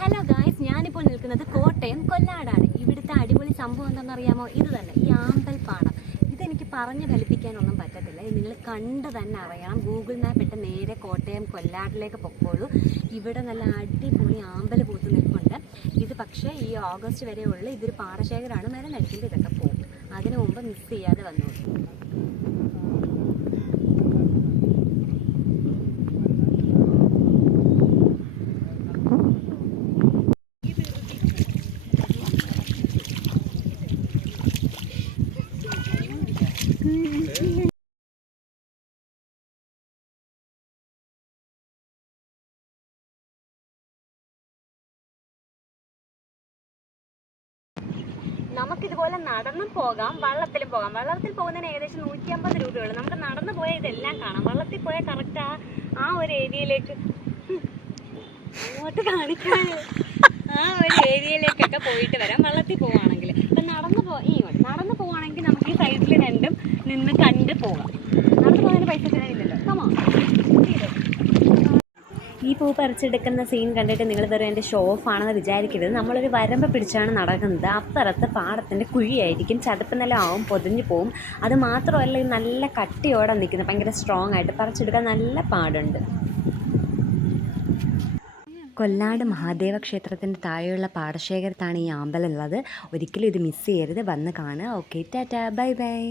Hello guys, ഞാനിപ്പോൾ നിൽക്കുന്നത് കോട്ടയം കൊല്ലാടാണ്. ഇവിടുത്തെ അടിപൊളി സംഭവം എന്താണെന്നറിയാമോ? ഇത് തന്നെ, ഈ ആമ്പൽപ്പാടം. ഇതെനിക്ക് പറഞ്ഞ് ഫലിപ്പിക്കാനൊന്നും പറ്റത്തില്ല, നിങ്ങൾ കണ്ട് തന്നെ അറിയണം. ഗൂഗിൾ മാപ്പ് ഇട്ട് നേരെ കോട്ടയം കൊല്ലാടിലേക്ക് പൊക്കോളൂ. ഇവിടെ നല്ല അടിപൊളി ആമ്പൽ പൂത്ത് നിൽപ്പുണ്ട്. ഇത് പക്ഷേ ഈ ഓഗസ്റ്റ് വരെ ഉള്ളു. ഇതൊരു പാടശേഖരമാണ്. മരുന്നടിക്കുമ്പോൾ ഇതൊക്കെ പോകും. അതിനു മുമ്പ് മിസ് ചെയ്യാതെ വന്നോളൂ. നമുക്കിതുപോലെ നടന്നും പോകാം, വള്ളത്തിലും പോകാം. വള്ളത്തിൽ പോകുന്നതിന് ഏകദേശം 150 രൂപയുള്ളൂ. നമുക്ക് നടന്നു പോയാൽ ഇതെല്ലാം കാണാം. വള്ളത്തിൽ പോയാൽ കറക്റ്റ് ആ ഒരു ഏരിയയിലേക്ക് അങ്ങോട്ട് കാണിക്കാൻ ആ ഒരു ഏരിയയിലേക്കൊക്കെ പോയിട്ട് വരാം വള്ളത്തിൽ പോവുകയാണെങ്കിൽ. ഇപ്പം നടന്നു പോവുകയാണെങ്കിൽ നമുക്ക് ഈ സൈഡിൽ രണ്ടും നിന്ന് കണ്ട് പോകാം. നടന്നു പോകുന്നതിന് പൈസ ചിലവില്ലല്ലോ. കമോ ഈ പൂ പറിച്ചെടുക്കുന്ന സീൻ കണ്ടിട്ട് നിങ്ങൾ വെറും എൻ്റെ ഷോ ഓഫ് ആണെന്ന് വിചാരിക്കരുത്. നമ്മളൊരു വരമ്പ് പിടിച്ചാണ് നടക്കുന്നത്. അപ്പുറത്ത് പാടത്തിൻ്റെ കുഴിയായിരിക്കും, ചതുപ്പ് നിലമാവും, പൊതിഞ്ഞു പോവും. അത് മാത്രമല്ല, ഇത് നല്ല കട്ടിയോടെ നിൽക്കുന്നത്, ഭയങ്കര സ്ട്രോങ് ആയിട്ട്. പറിച്ചെടുക്കാൻ നല്ല പാടുണ്ട്. കൊല്ലാട് മഹാദേവ ക്ഷേത്രത്തിൻ്റെ താഴെയുള്ള പാടശേഖരത്താണ് ഈ അമ്പലം ഉള്ളത്. ഒരിക്കലും ഇത് മിസ് ചെയ്യരുത്, വന്ന് കാണുക. Okay, Tata, bye bye.